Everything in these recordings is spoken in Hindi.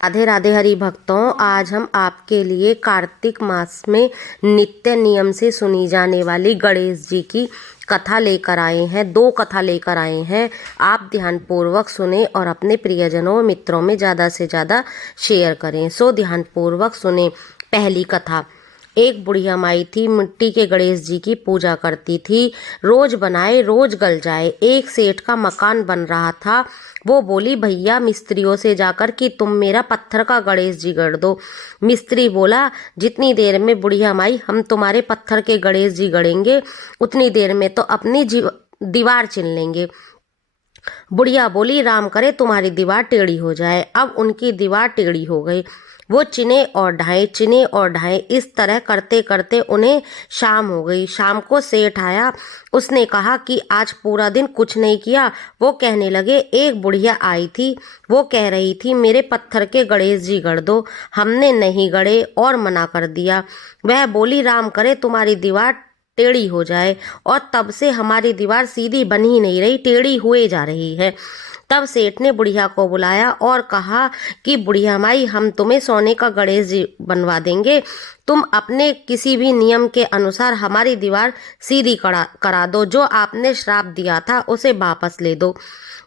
राधे राधे हरि भक्तों, आज हम आपके लिए कार्तिक मास में नित्य नियम से सुनी जाने वाली गणेश जी की कथा लेकर आए हैं। 2 कथा लेकर आए हैं। आप ध्यानपूर्वक सुने और अपने प्रियजनों और मित्रों में ज़्यादा से ज़्यादा शेयर करें। सो ध्यानपूर्वक सुने। पहली कथा। एक बुढ़िया माई थी, मिट्टी के गणेश जी की पूजा करती थी। रोज बनाए रोज गल जाए। एक सेठ का मकान बन रहा था। वो बोली, भैया मिस्त्रियों से जाकर कि तुम मेरा पत्थर का गणेश जी गढ़ दो। मिस्त्री बोला, जितनी देर में बुढ़िया माई हम तुम्हारे पत्थर के गणेश जी गढ़ेंगे उतनी देर में तो अपनी दीवार चिन लेंगे। बुढ़िया बोली, राम करे तुम्हारी दीवार टेढ़ी हो जाए। अब उनकी दीवार टेढ़ी हो गई। वो चिने और ढाए, इस तरह करते करते उन्हें शाम हो गई। शाम को सेठ आया। उसने कहा कि आज पूरा दिन कुछ नहीं किया। वो कहने लगे, एक बुढ़िया आई थी, वो कह रही थी मेरे पत्थर के गणेश जी गढ़ दो। हमने नहीं गढ़े और मना कर दिया। वह बोली, राम करे तुम्हारी दीवार टेढ़ी हो जाए। और तब से हमारी दीवार सीधी बन ही नहीं रही, टेढ़ी हुए जा रही है। तब सेठ ने बुढ़िया को बुलाया और कहा कि बुढ़िया माई, हम तुम्हें सोने का गणेश जी बनवा देंगे। तुम अपने किसी भी नियम के अनुसार हमारी दीवार सीधी करा दो। जो आपने श्राप दिया था उसे वापस ले दो।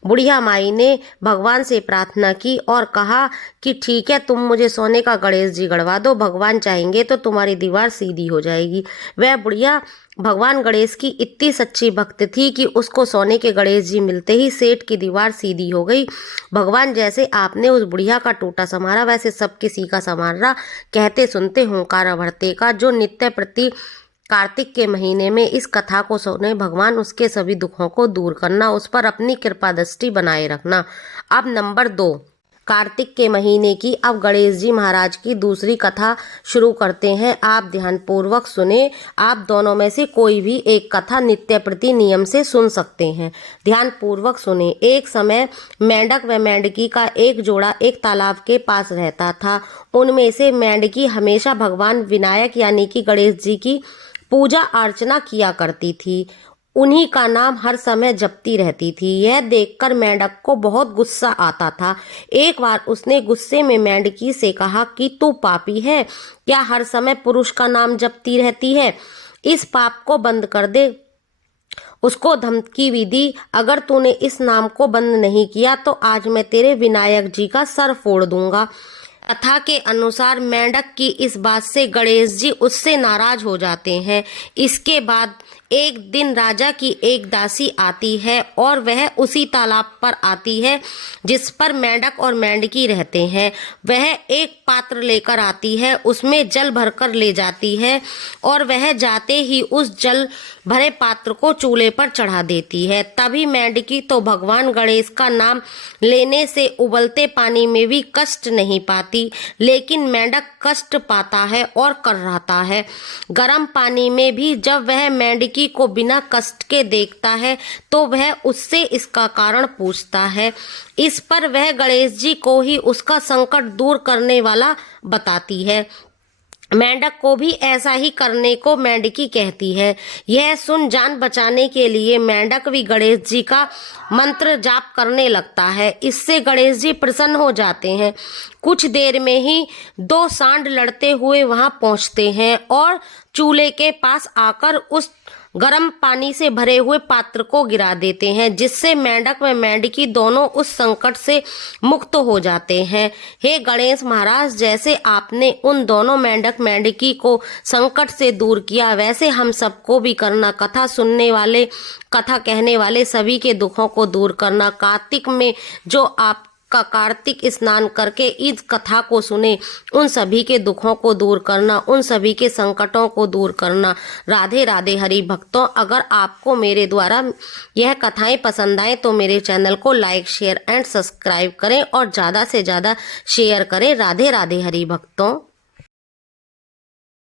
बुढ़िया माई ने भगवान से प्रार्थना की और कहा कि ठीक है, तुम मुझे सोने का गणेश जी गढ़वा दो। भगवान चाहेंगे तो तुम्हारी दीवार सीधी हो जाएगी। वह बुढ़िया भगवान गणेश की इतनी सच्ची भक्त थी कि उसको सोने के गणेश जी मिलते ही सेठ की दीवार सीधी हो गई। भगवान जैसे आपने उस बुढ़िया का टोटा संवारा, वैसे सब किसी का संवार रहा। कहते सुनते हुंकारा भरते का। जो नित्य प्रति कार्तिक के महीने में इस कथा को सुने, भगवान उसके सभी दुखों को दूर करना, उस पर अपनी कृपा दृष्टि बनाए रखना। अब नंबर 2, कार्तिक के महीने की अब गणेश जी महाराज की दूसरी कथा शुरू करते हैं। आप ध्यानपूर्वक सुने। आप दोनों में से कोई भी एक कथा नित्य प्रति नियम से सुन सकते हैं। ध्यानपूर्वक सुने। एक समय मेंढक व मेंढकी का एक जोड़ा एक तालाब के पास रहता था। उनमें से मेंढकी हमेशा भगवान विनायक यानी कि गणेश जी की पूजा अर्चना किया करती थी। उन्हीं का नाम हर समय जपती रहती थी। यह देखकर मेंढक को बहुत गुस्सा आता था। एक बार उसने गुस्से में मेंढकी से कहा कि तू पापी है, क्या हर समय पुरुष का नाम जपती रहती है? इस पाप को बंद कर दे। उसको धमकी भी दी, अगर तूने इस नाम को बंद नहीं किया तो आज मैं तेरे विनायक जी का सर फोड़ दूंगा। कथा के अनुसार मेंढक की इस बात से गणेश जी उससे नाराज हो जाते हैं। इसके बाद एक दिन राजा की एक दासी आती है और वह उसी तालाब पर आती है जिस पर मेंढक और मेंढकी रहते हैं। वह एक पात्र लेकर आती है, उसमें जल भरकर ले जाती है और वह जाते ही उस जल भरे पात्र को चूल्हे पर चढ़ा देती है। तभी मेंढकी तो भगवान गणेश का नाम लेने से उबलते पानी में भी कष्ट नहीं पाती, लेकिन मेंढक कष्ट पाता है और कर्राता है। गर्म पानी में भी जब वह मेंढकी को बिना कष्ट के देखता है तो वह उससे इसका कारण पूछता है। इस पर वह गणेश जी को ही उसका संकट दूर करने वाला बताती है। मेंढक को भी ऐसा ही करने को मेंढकी कहती है। यह सुन जान बचाने के लिए मेंढक भी गणेश जी का मंत्र जाप करने लगता है। इससे गणेश जी प्रसन्न हो जाते हैं। कुछ देर में ही 2 सांड लड़ते हुए वहां पहुंचते हैं और चूल्हे के पास आकर उस गर्म पानी से भरे हुए पात्र को गिरा देते हैं, जिससे मेंढक व मेंढकी दोनों उस संकट से मुक्त हो जाते हैं। हे गणेश महाराज, जैसे आपने उन दोनों मेंढक मेंढकी को संकट से दूर किया, वैसे हम सबको भी करना। कथा सुनने वाले, कथा कहने वाले सभी के दुखों को दूर करना। कार्तिक में जो आप का कार्तिक स्नान करके इस कथा को सुने, उन सभी के दुखों को दूर करना, उन सभी के संकटों को दूर करना। राधे राधे हरि भक्तों, अगर आपको मेरे द्वारा यह कथाएं पसंद आए तो मेरे चैनल को लाइक, शेयर एंड सब्सक्राइब करें और ज़्यादा से ज़्यादा शेयर करें। राधे राधे हरि भक्तों।